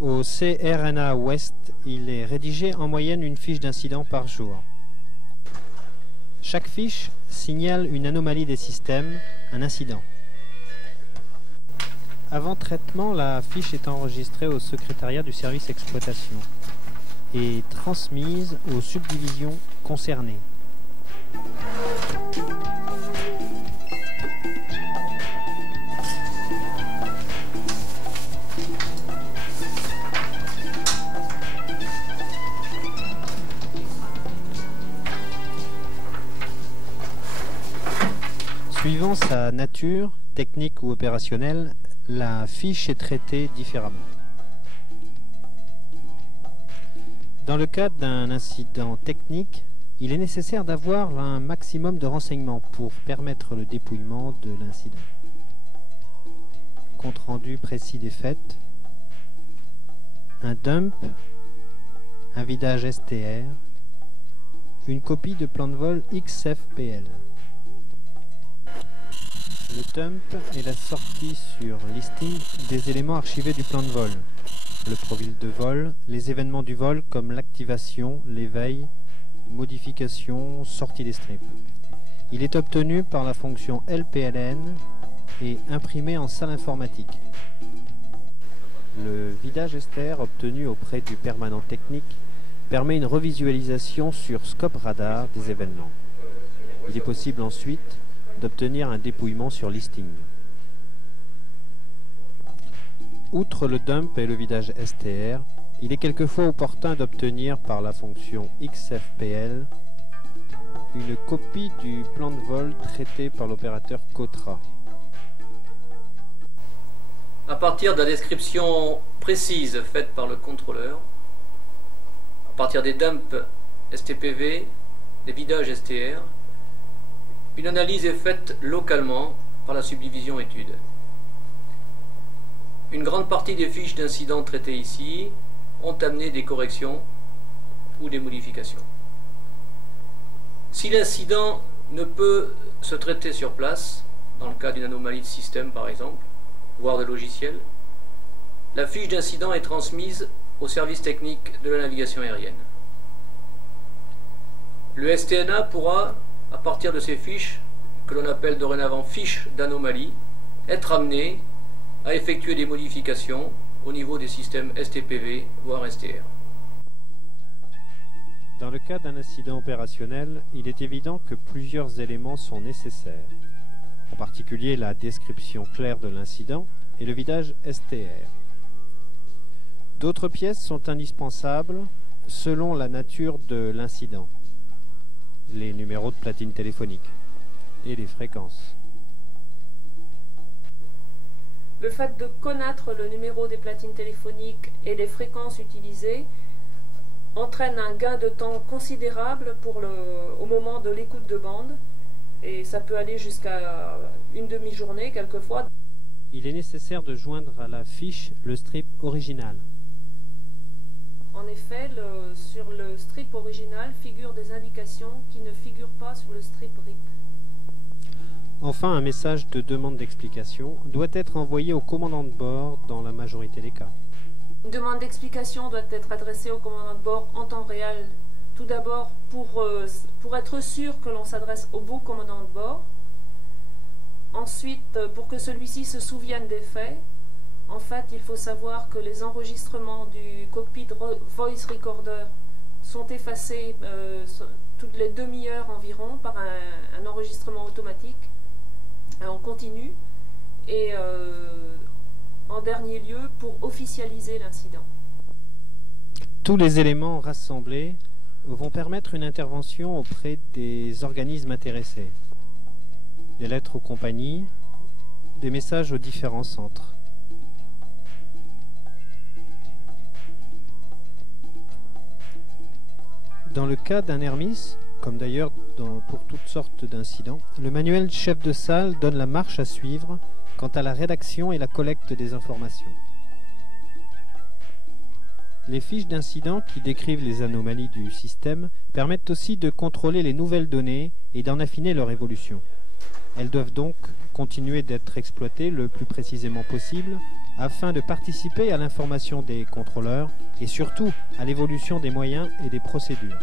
Au CRNA Ouest, il est rédigé en moyenne une fiche d'incident par jour. Chaque fiche signale une anomalie des systèmes, un incident. Avant traitement, la fiche est enregistrée au secrétariat du service exploitation et transmise aux subdivisions concernées. Suivant sa nature, technique ou opérationnelle, la fiche est traitée différemment. Dans le cadre d'un incident technique, il est nécessaire d'avoir un maximum de renseignements pour permettre le dépouillement de l'incident. Compte rendu précis des faits, un dump, un vidage STR, une copie de plan de vol XFPL. Le dump est la sortie sur listing des éléments archivés du plan de vol. Le profil de vol, les événements du vol comme l'activation, l'éveil, modification, sortie des strips. Il est obtenu par la fonction LPLN et imprimé en salle informatique. Le vidage STR obtenu auprès du permanent technique permet une revisualisation sur scope radar des événements. Il est possible ensuite d'obtenir un dépouillement sur listing. Outre le dump et le vidage STR, il est quelquefois opportun d'obtenir par la fonction XFPL une copie du plan de vol traité par l'opérateur COTRA. À partir de la description précise faite par le contrôleur, à partir des dumps STPV, des vidages STR, une analyse est faite localement par la subdivision études. Une grande partie des fiches d'incidents traitées ici ont amené des corrections ou des modifications. Si l'incident ne peut se traiter sur place, dans le cas d'une anomalie de système par exemple, voire de logiciel, la fiche d'incident est transmise au service technique de la navigation aérienne. Le STNA pourra, à partir de ces fiches, que l'on appelle dorénavant fiches d'anomalie, être amené à effectuer des modifications au niveau des systèmes STPV, voire STR. Dans le cas d'un incident opérationnel, il est évident que plusieurs éléments sont nécessaires, en particulier la description claire de l'incident et le vidage STR. D'autres pièces sont indispensables selon la nature de l'incident. Les numéros de platine téléphonique et les fréquences. Le fait de connaître le numéro des platines téléphoniques et les fréquences utilisées entraîne un gain de temps considérable au moment de l'écoute de bande, et ça peut aller jusqu'à une demi-journée quelquefois. Il est nécessaire de joindre à la fiche le strip original. En effet, sur le strip original figurent des indications qui ne figurent pas sur le strip RIP. Enfin, un message de demande d'explication doit être envoyé au commandant de bord dans la majorité des cas. Une demande d'explication doit être adressée au commandant de bord en temps réel. Tout d'abord pour être sûr que l'on s'adresse au bon commandant de bord. Ensuite, pour que celui-ci se souvienne des faits. En fait, il faut savoir que les enregistrements du cockpit voice recorder sont effacés toutes les demi-heures environ par un enregistrement automatique en continu, et en dernier lieu pour officialiser l'incident. Tous les éléments rassemblés vont permettre une intervention auprès des organismes intéressés. Des lettres aux compagnies, des messages aux différents centres. Dans le cas d'un Hermis, comme d'ailleurs pour toutes sortes d'incidents, le manuel chef de salle donne la marche à suivre quant à la rédaction et la collecte des informations. Les fiches d'incidents qui décrivent les anomalies du système permettent aussi de contrôler les nouvelles données et d'en affiner leur évolution. Elles doivent donc continuer d'être exploitées le plus précisément possible afin de participer à l'information des contrôleurs et surtout à l'évolution des moyens et des procédures.